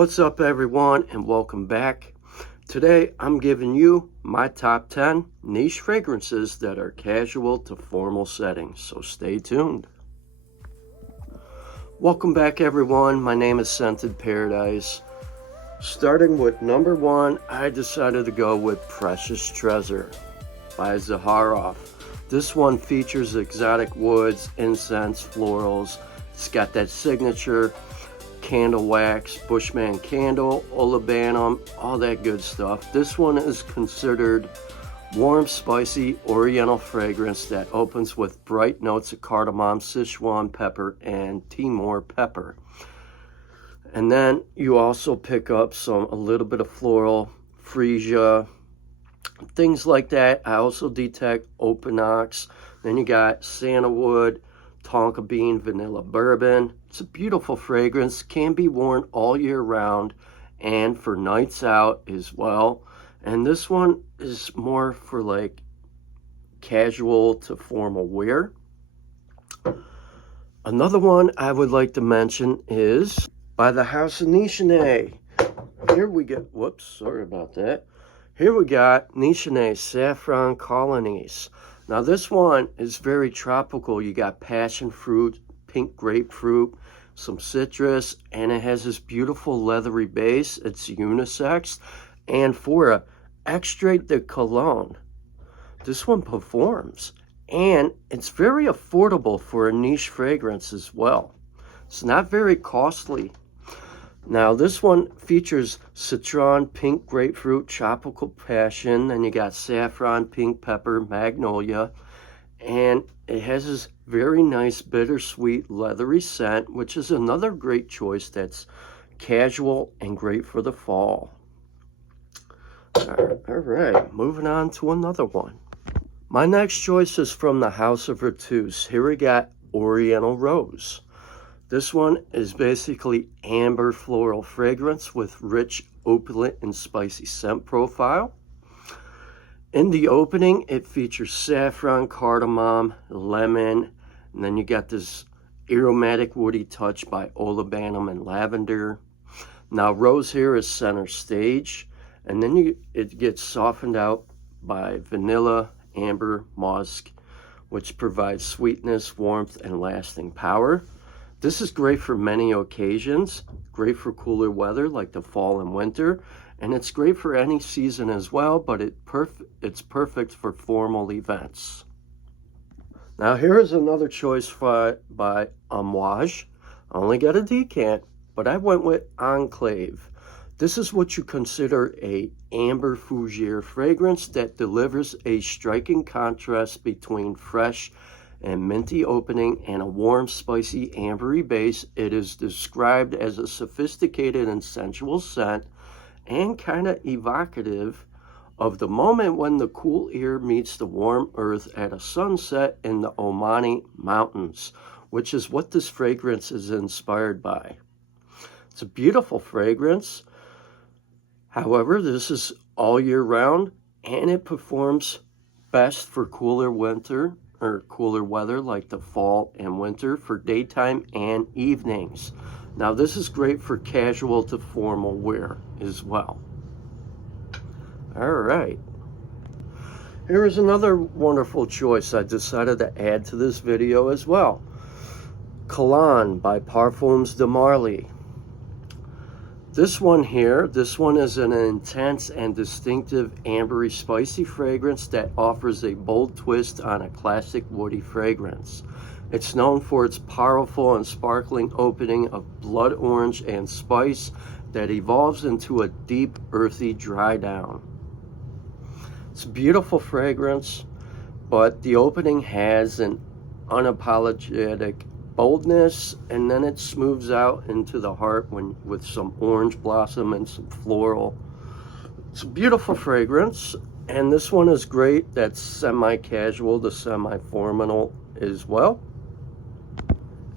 What's up, everyone, and welcome back. Today I'm giving you my top 10 niche fragrances that are casual to formal settings, so stay tuned. Welcome back, everyone. My name is Scented Paradise. Starting with number 1, I decided to go with Precious Treasure by Zaharoff. This one features exotic woods, incense, florals. It's got that signature candle wax, Bushman candle, olibanum, all that good stuff. This one is considered warm, spicy, oriental fragrance that opens with bright notes of cardamom, Sichuan pepper, and Timor pepper. And then you also pick up a little bit of floral, freesia, things like that. I also detect open ox. Then you got sandalwood, tonka bean, vanilla bourbon. It's a beautiful fragrance, can be worn all year round and for nights out as well. And this one is more for like casual to formal wear. Another one I would like to mention is by the House of Nishane. Here we get, whoops, sorry about that. Here we got Nishane Safran Colognise. Now this one is very tropical. You got passion fruit, pink grapefruit, some citrus, and it has this beautiful leathery base. It's unisex. And for a extrait de Cologne, this one performs. And it's very affordable for a niche fragrance as well. It's not very costly. Now this one features citron, pink grapefruit, tropical passion, then you got saffron, pink pepper, magnolia, and it has this very nice bittersweet leathery scent, which is another great choice that's casual and great for the fall. All right, moving on to another one. My next choice is from the House of Vertus. Here we got Oriental Rose. This one is basically amber floral fragrance with rich, opulent, and spicy scent profile. In the opening, it features saffron, cardamom, lemon, and then you got this aromatic woody touch by olibanum and lavender. Now, rose here is center stage, and then it gets softened out by vanilla, amber, musk, which provides sweetness, warmth, and lasting power. This is great for many occasions, great for cooler weather like the fall and winter, and it's great for any season as well, but it's perfect for formal events. Now here is another choice by Amouage. I only got a decant, but I went with Enclave. This is what you consider a amber fougere fragrance that delivers a striking contrast between fresh and minty opening and a warm, spicy, ambery base. It is described as a sophisticated and sensual scent and kind of evocative of the moment when the cool air meets the warm earth at a sunset in the Omani Mountains, which is what this fragrance is inspired by. It's a beautiful fragrance. However, this is all year round and it performs best for cooler weather like the fall and winter, for daytime and evenings. Now this is great for casual to formal wear as well. All right, here is another wonderful choice I decided to add to this video as well. Cologne by Parfums De Marly. This one is an intense and distinctive ambery spicy fragrance that offers a bold twist on a classic woody fragrance. It's known for its powerful and sparkling opening of blood orange and spice that evolves into a deep, earthy dry down. It's a beautiful fragrance, but the opening has an unapologetic boldness, and then it smooths out into the heart with some orange blossom and some floral. It's a beautiful fragrance, and this one is great. That's semi-casual to semi-formal as well.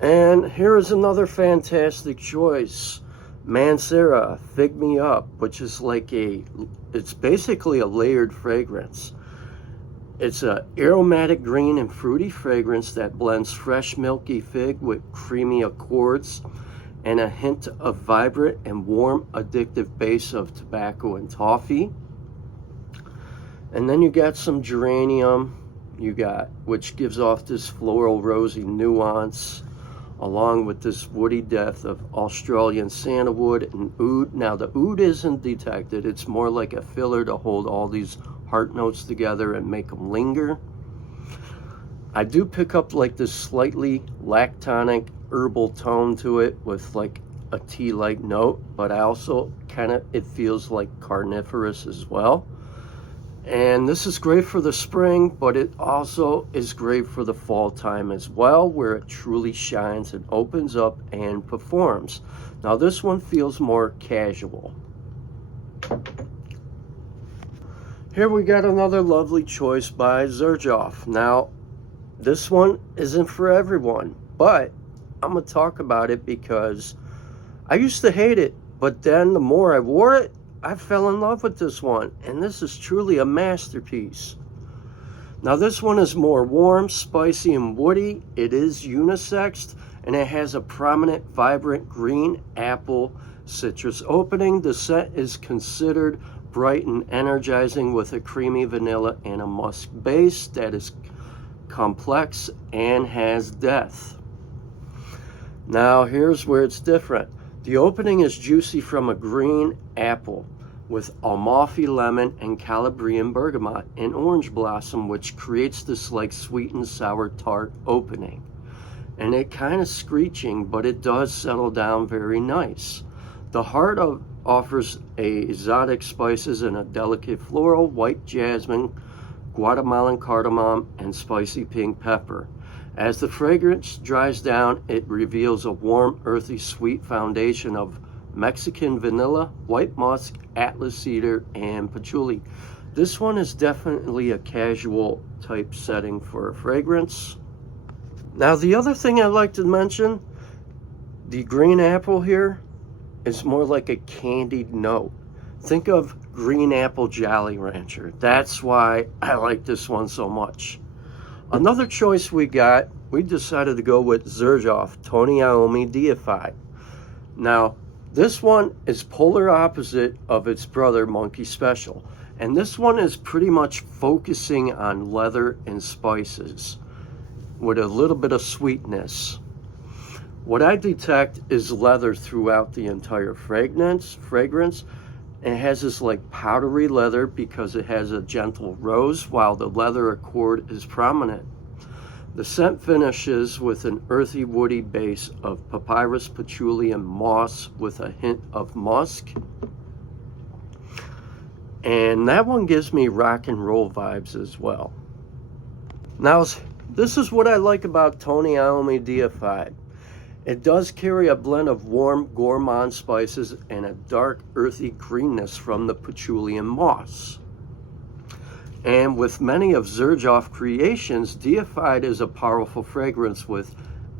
And here is another fantastic choice. Mancera, Fig Me Up, which is it's basically a layered fragrance. It's an aromatic green and fruity fragrance that blends fresh milky fig with creamy accords and a hint of vibrant and warm addictive base of tobacco and toffee. And then you got some geranium, which gives off this floral rosy nuance, along with this woody depth of Australian sandalwood and oud. Now the oud isn't detected, it's more like a filler to hold all these heart notes together and make them linger. I do pick up like this slightly lactonic herbal tone to it with like a tea-like note, but I also it feels like carnivorous as well. And this is great for the spring, but it also is great for the fall time as well, where it truly shines and opens up and performs. Now this one feels more casual. Here we got another lovely choice by Xerjoff. Now this one isn't for everyone, but I'm going to talk about it because I used to hate it, but then the more I wore it, I fell in love with this one, and this is truly a masterpiece. Now this one is more warm, spicy, and woody. It is unisexed, and it has a prominent, vibrant green apple citrus opening. The scent is considered bright and energizing with a creamy vanilla and a musk base that is complex and has depth. Now here's where it's different. The opening is juicy from a green apple with Amalfi lemon and Calabrian bergamot and orange blossom, which creates this like sweet and sour tart opening. And it kind of screeching, but it does settle down very nice. The heart offers exotic spices and a delicate floral, white jasmine, Guatemalan cardamom, and spicy pink pepper. As the fragrance dries down, it reveals a warm, earthy, sweet foundation of Mexican vanilla, white musk, atlas cedar, and patchouli. This one is definitely a casual type setting for a fragrance. Now the other thing I like to mention, the green apple here is more like a candied note. Think of green apple Jolly Rancher. That's why I like this one so much. Another choice we decided to go with Xerjoff Tony Iommi Deified. Now, this one is polar opposite of its brother Monkey Special. And this one is pretty much focusing on leather and spices with a little bit of sweetness. What I detect is leather throughout the entire fragrance. It has this like powdery leather because it has a gentle rose, while the leather accord is prominent. The scent finishes with an earthy woody base of papyrus, patchouli, and moss with a hint of musk. And that one gives me rock and roll vibes as well. Now, this is what I like about Tony Iommi Deified. It does carry a blend of warm gourmand spices and a dark earthy greenness from the patchouli and moss. And with many of Xerjoff creations, Deified is a powerful fragrance with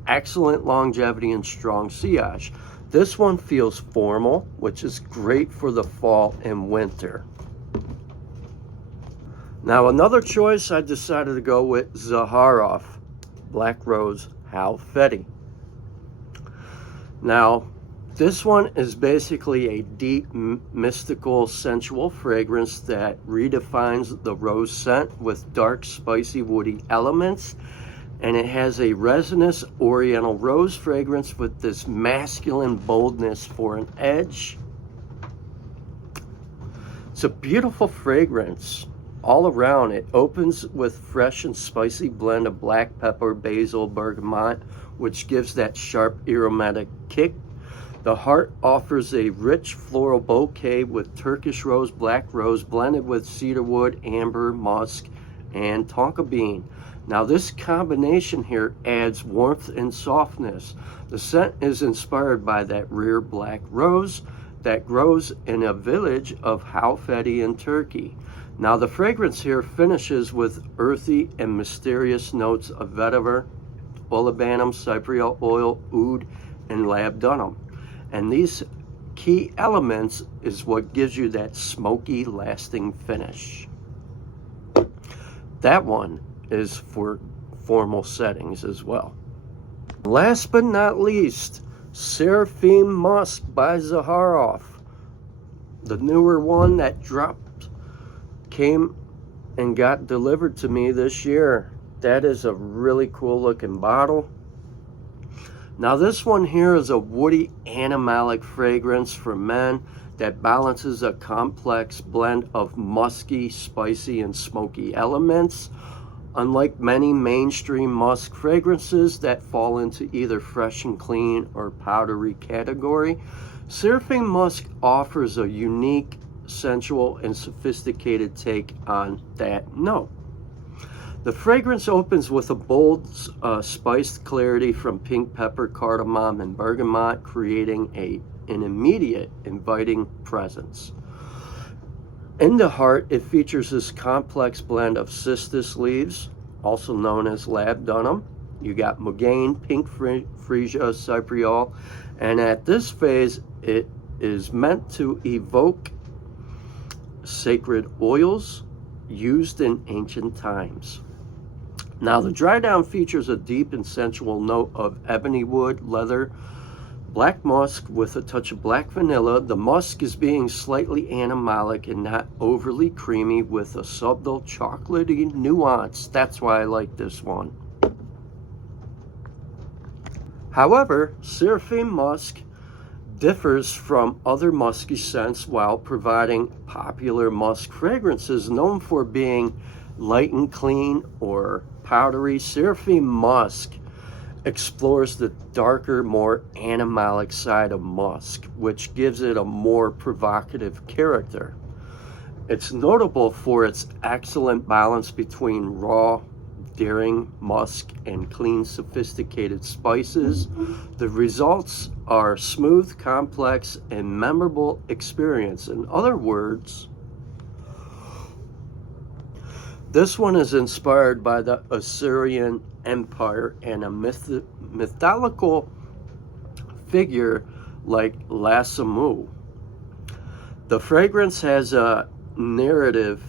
excellent longevity and strong sillage. This one feels formal, which is great for the fall and winter. Now another choice, I decided to go with Zaharoff Black Rose Halfeti. Now, this one is basically a deep, mystical, sensual fragrance that redefines the rose scent with dark, spicy, woody elements. And it has a resinous oriental rose fragrance with this masculine boldness for an edge. It's a beautiful fragrance all around. It opens with fresh and spicy blend of black pepper, basil, bergamot, which gives that sharp aromatic kick. The heart offers a rich floral bouquet with Turkish rose, black rose, blended with cedarwood, amber, musk, and tonka bean. Now this combination here adds warmth and softness. The scent is inspired by that rare black rose that grows in a village of Halfeti in Turkey. Now the fragrance here finishes with earthy and mysterious notes of vetiver, olibanum, cypriol oil, oud, and labdanum. And these key elements is what gives you that smoky, lasting finish. That one is for formal settings as well. Last but not least, Seraphim Musk by Zaharoff. The newer one that dropped came and got delivered to me this year. That is a really cool looking bottle. Now this one here is a woody animalic fragrance for men that balances a complex blend of musky, spicy, and smoky elements. Unlike many mainstream musk fragrances that fall into either fresh and clean or powdery category, Seraphim Musk offers a unique, sensual, and sophisticated take on that note. The fragrance opens with a bold, spiced clarity from pink pepper, cardamom, and bergamot, creating an immediate, inviting presence. In the heart, it features this complex blend of cistus leaves, also known as labdanum. You got Mugain, pink freesia, cypriol, and at this phase, it is meant to evoke sacred oils used in ancient times. Now, the dry down features a deep and sensual note of ebony wood, leather, black musk with a touch of black vanilla. The musk is being slightly animalic and not overly creamy, with a subtle chocolatey nuance. That's why I like this one. However, Seraphim Musk differs from other musky scents while providing popular musk fragrances known for being light and clean or powdery. Seraphim Musk explores the darker, more animalic side of musk, which gives it a more provocative character. It's notable for its excellent balance between raw, daring musk and clean, sophisticated spices. The results are smooth, complex, and memorable experience. In other words, this one is inspired by the Assyrian Empire and a mythological figure like Lasamu. The fragrance has a narrative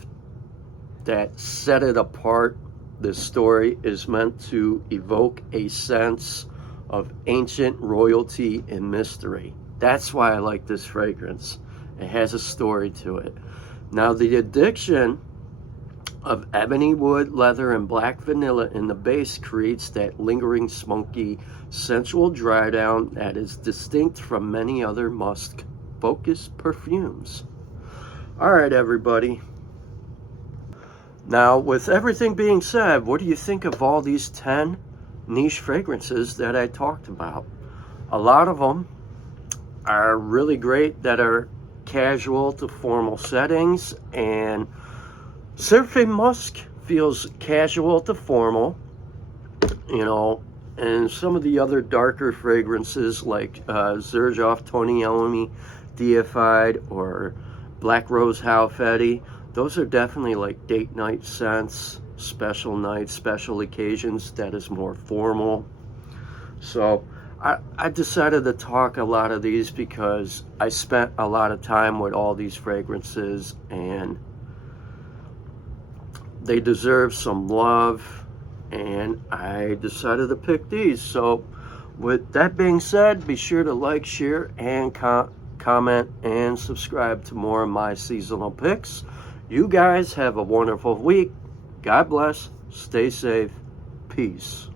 that set it apart. This story is meant to evoke a sense of ancient royalty and mystery. That's why I like this fragrance. It has a story to it. Now, the addiction of ebony wood, leather, and black vanilla in the base creates that lingering, smoky, sensual dry down that is distinct from many other musk-focused perfumes. All right, everybody. Now, with everything being said, what do you think of all these 10 niche fragrances that I talked about? A lot of them are really great that are casual to formal settings, and Seraphim Musk feels casual to formal, you know, and some of the other darker fragrances like Xerjoff Amabile Deified or Black Rose Halfeti, those are definitely like date night scents, special nights, special occasions that is more formal. So I decided to talk a lot of these because I spent a lot of time with all these fragrances and they deserve some love, and I decided to pick these. So with that being said, be sure to like, share, and comment and subscribe to more of my seasonal picks. You guys have a wonderful week. God bless. Stay safe. Peace.